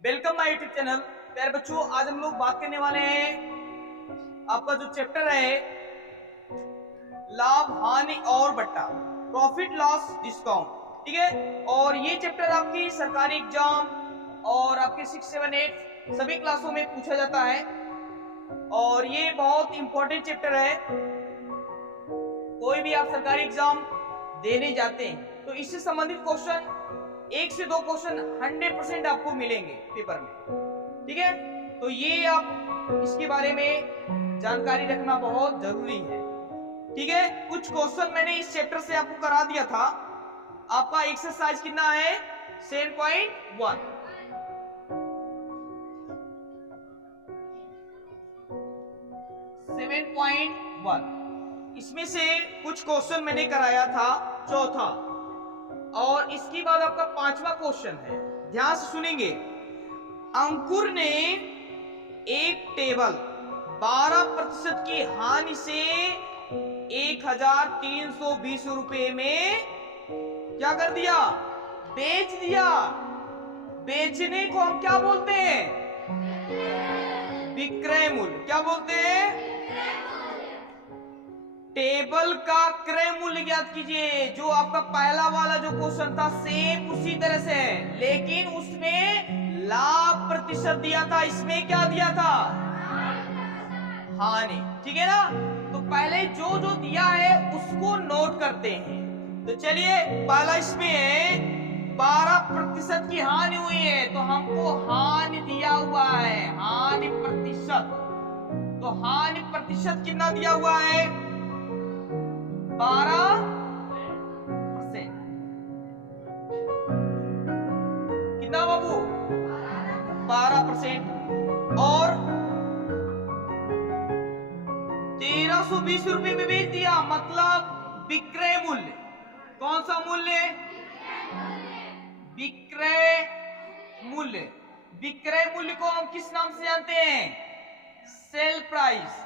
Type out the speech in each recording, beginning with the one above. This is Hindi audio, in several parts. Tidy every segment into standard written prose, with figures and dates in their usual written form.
Welcome my YouTube channel. प्यारे बच्चों, आज हम लोग बात करने वाले हैं आपका जो चैप्टर है लाभ हानि और बट्टा, प्रॉफिट लॉस डिस्काउंट। ठीक है, और ये चैप्टर आपकी सरकारी एग्जाम और आपके 6, 7, 8 सभी क्लासों में पूछा जाता है और ये बहुत इंपॉर्टेंट चैप्टर है। कोई भी आप सरकारी एग्जाम देने जाते हैं तो इससे संबंधित क्वेश्चन 1 से 2 क्वेश्चन 100% आपको मिलेंगे पेपर में। ठीक है, तो ये आप इसके बारे में जानकारी रखना बहुत जरूरी है। ठीक है, कुछ क्वेश्चन मैंने इस चैप्टर से आपको करा दिया था। आपका एक्सरसाइज कितना है 7.1। 7.1 इसमें से कुछ क्वेश्चन मैंने कराया था चौथा, और इसके बाद आपका 5वां क्वेश्चन है। ध्यान से सुनेंगे। अंकुर ने एक टेबल 12% की हानि से 1320 रुपए में क्या कर दिया? बेच दिया। बेचने को हम क्या बोलते हैं? विक्रय मूल्य। क्या बोलते हैं? टेबल का क्रय मूल्य ज्ञात कीजिए। जो आपका पहला वाला जो क्वेश्चन था सेम उसी तरह से है, लेकिन उसमें लाभ प्रतिशत दिया था, इसमें क्या दिया था? हानि। ठीक है ना? तो पहले जो जो दिया है उसको नोट करते हैं। तो चलिए, पहला इसमें है 12% की हानि हुई है, तो हमको हानि दिया हुआ है, हानि प्रतिशत। तो हानि प्रतिशत कितना दिया हुआ है? 12%। कितना बाबू? 12%। और 1320 रुपए में बेच दिया, मतलब विक्रय मूल्य। कौन सा मूल्य? विक्रय मूल्य। विक्रय मूल्य को हम किस नाम से जानते हैं? Sale price,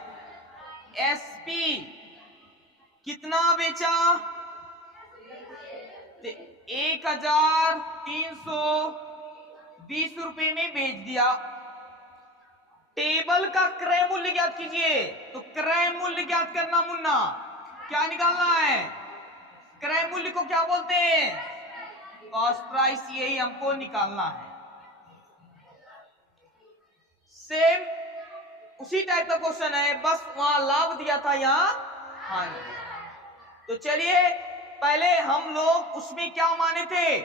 SP. कितना बेचा? 1320 रुपए में बेच दिया। टेबल का क्रय मूल्य ज्ञात कीजिए। तो क्रय मूल्य ज्ञात करना मुन्ना, क्या निकालना है? क्रय मूल्य को क्या बोलते हैं? Cost price. यही हमको निकालना है। सेम उसी टाइप का क्वेश्चन है, बस वहां लाभ दिया था, यहां हानि। तो चलिए, पहले हम लोग उसमें क्या माने थे?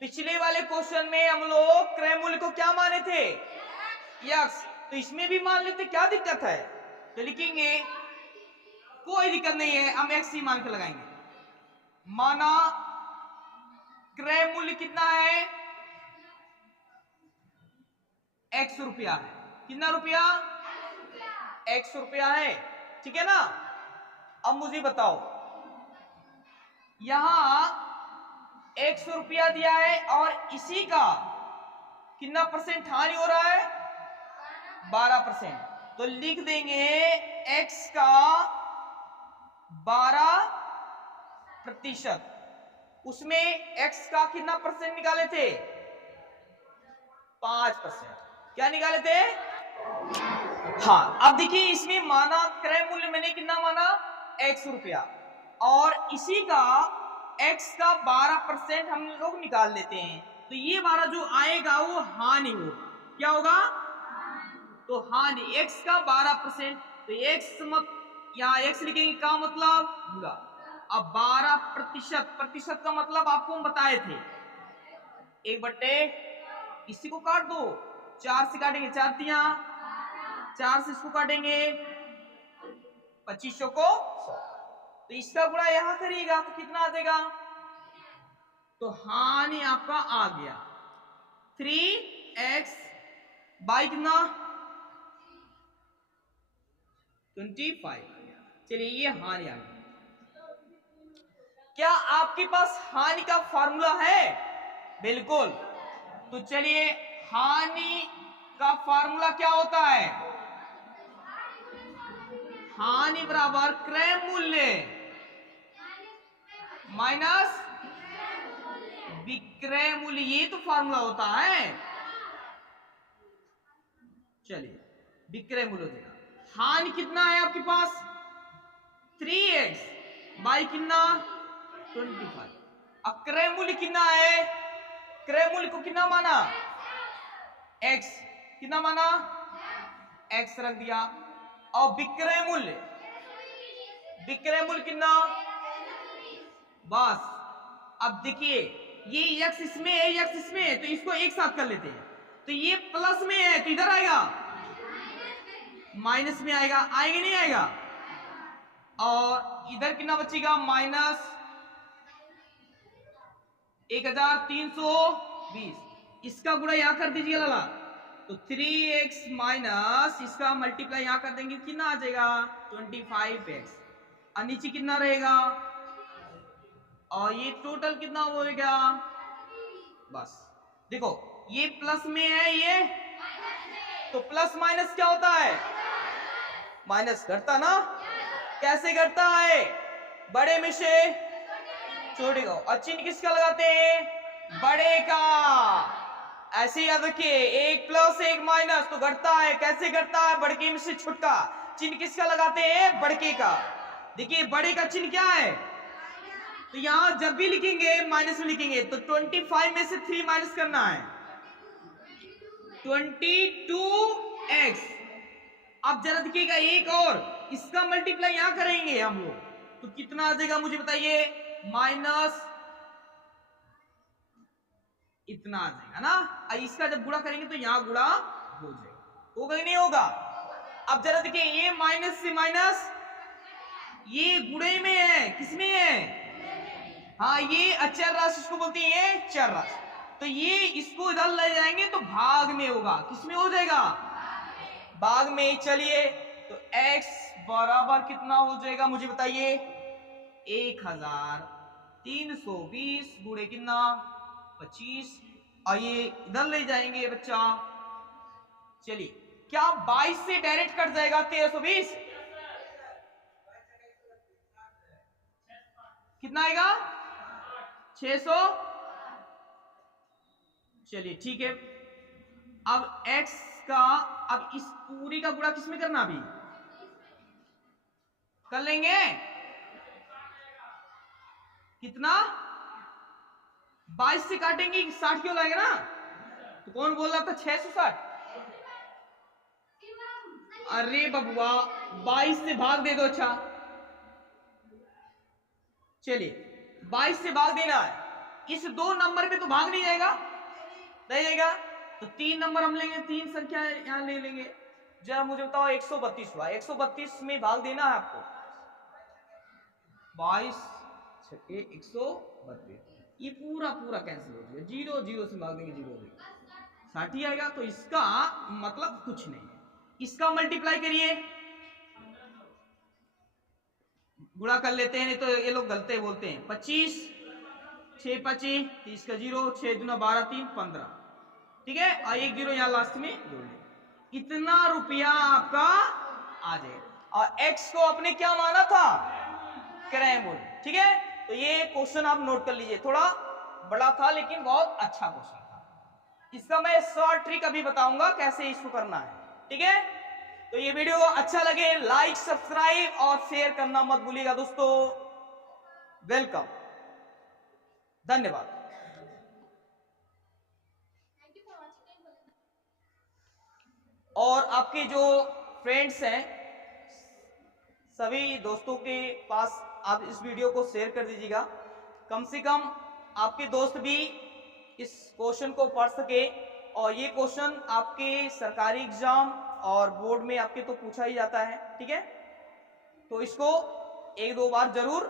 पिछले वाले क्वेश्चन में हम लोग क्रय मूल्य को क्या माने थे? यस। तो इसमें भी मान लेते, क्या दिक्कत है? तो लिखेंगे, कोई दिक्कत नहीं है, हम एक्स ही मान के लगाएंगे। माना क्रय मूल्य कितना है? एक्स रुपया है। कितना रुपया? एक्स रुपया है। ठीक है ना? अब मुझे बताओ, यहां 100 रुपया दिया है और इसी का कितना परसेंट हानि हो रहा है? 12%। तो लिख देंगे x का 12%। उसमें x का कितना परसेंट निकाले थे? 5%। क्या निकाले थे? हाँ, अब देखिए, इसमें माना क्रय मूल्य मैंने कितना माना? 100 रुपया, और इसी का x का 12% हम लोग निकाल लेते हैं। तो ये हमारा जो आएगा वो हानि होगा। क्या होगा? तो हानि x का 12%। तो x मत, यहाँ x लिखेंगे, का मतलब बुरा। अब 12%, प्रतिशत का मतलब आपको हम बताए थे 1/, इसी को काट दो, 4 से काटेंगे, 4 तिया 4 से इसको काटेंगे, 2500 को 100। तो इसका गुणा यहां करिएगा तो कितना आ जाएगा? तो हानि आपका आ गया 3x बाई कितना? 25। चलिए, ये हानि आ गया। क्या आपके पास हानि का फार्मूला है? बिल्कुल। तो चलिए, हानि का फार्मूला क्या होता है? हानि बराबर क्रय मूल्य माइनस विक्रय मूल्य, ये तो फॉर्मूला होता है। चलिए विक्रय मूल्य हो जाएगा। हानि कितना है आपके पास 3x बाई कितना 25। अब क्रय मूल्य कितना है, क्रय मूल्य को कितना माना x, कितना माना x रख दिया। और विक्रय मूल्य, विक्रय मूल्य कितना, बस। अब देखिए ये x इसमें है, x इसमें है, तो इसको एक साथ कर लेते हैं। तो ये प्लस में है तो इधर आएगा माइनस में आएगा, आएगा नहीं आएगा। और इधर कितना बचेगा माइनस 1320, इसका गुणा यहां कर दीजिए लाला, तो 3x माइनस इसका मल्टीप्लाई यहां कर देंगे, कितना आ जाएगा 25x। और नीचे कितना रहेगा, और ये टोटल कितना होगा, बस। देखो ये प्लस में है, ये तो प्लस माइनस क्या होता है, माइनस घटता ना। कैसे घटता है, बड़े में से छोटे को, और चिन्ह किसका लगाते हैं, बड़े का। ऐसे याद रखिए, एक प्लस एक माइनस तो घटता है। कैसे घटता है, बड़के में से छुटका। चिन्ह किसका लगाते हैं, बड़के का। देखिए बड़े का चिन्ह क्या है, तो यहां जब भी लिखेंगे माइनस में लिखेंगे, तो 25 में से 3 माइनस करना है 22x। अब जरा देखिएगा एक और, इसका मल्टीप्लाई यहां करेंगे हम लोग, तो कितना आ जाएगा मुझे बताइए, माइनस इतना आ जाएगा ना। और इसका जब गुणा करेंगे तो यहां गुणा हो जाएगा, होगा कि नहीं होगा। अब जरा देखिए ये माइनस से माइनस, ये गुणे में है, किसमें है, हाँ ये अचर राशि इसको बोलते हैं, चर राशि। तो ये इसको इधर ले जाएंगे तो भाग में होगा, किसमें हो जाएगा, भाग में। चलिए तो x बराबर कितना हो जाएगा मुझे बताइए, 1320 गुणे कितना 25, और ये इधर ले जाएंगे बच्चा। चलिए क्या 22 से डायरेक्ट कट जाएगा 1320, कितना आएगा 600। चलिए ठीक है। अब x का, अब इस पूरी का गुणा किसमें करना, अभी कर लेंगे, कितना 22 से काटेंगे 60 क्यों लाएगा ना, तो कौन बोल रहा था 660, अरे बबुआ 22 से भाग दे दो। अच्छा चलिए 22 से भाग देना है, इस 2 नंबर पे तो भाग नहीं जाएगा, नहीं जाएगा, तो 3 नंबर हम लेंगे, 3 संख्या यहां ले लेंगे। जरा मुझे बताओ 132 हुआ, 132 में भाग देना है आपको, 22 छक्के 132, ये पूरा पूरा कैंसिल हो जाएगा, 0 0 से भाग देंगे 0 60 आएगा। तो इसका मतलब कुछ नहीं है, इसका मल्टीप्लाई करिए, गुणा कर लेते हैं, नहीं तो ये लोग गलते बोलते हैं। 25 6 25 30 का 0, 6 दूना 12 3 15, ठीक है, और एक 0 यहाँ लास्ट में जोड़ लें, इतना रुपया आपका आ जाएगा। और x को आपने क्या माना था, क्रय मूल्य, ठीक है। तो ये क्वेश्चन आप नोट कर लीजिए, थोड़ा बड़ा था लेकिन बहुत अच्छा क्वेश्चन था। इसका मैं शॉर्ट ट्रिक अभी बताऊंगा कैसे इसको करना है, ठीक है। तो ये वीडियो अच्छा लगे लाइक सब्सक्राइब और शेयर करना मत भूलिएगा दोस्तों। वेलकम, धन्यवाद। और आपके जो फ्रेंड्स हैं सभी दोस्तों के पास आप इस वीडियो को शेयर कर दीजिएगा, कम से कम आपके दोस्त भी इस क्वेश्चन को पढ़ सके। और ये क्वेश्चन आपके सरकारी एग्जाम और बोर्ड में आपके तो पूछा ही जाता है, ठीक है। तो इसको 1-2 बार जरूर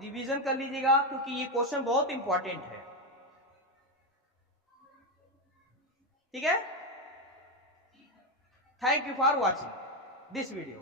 रिवीजन कर लीजिएगा, क्योंकि ये क्वेश्चन बहुत इंपॉर्टेंट है, ठीक है। Thank you for watching this video.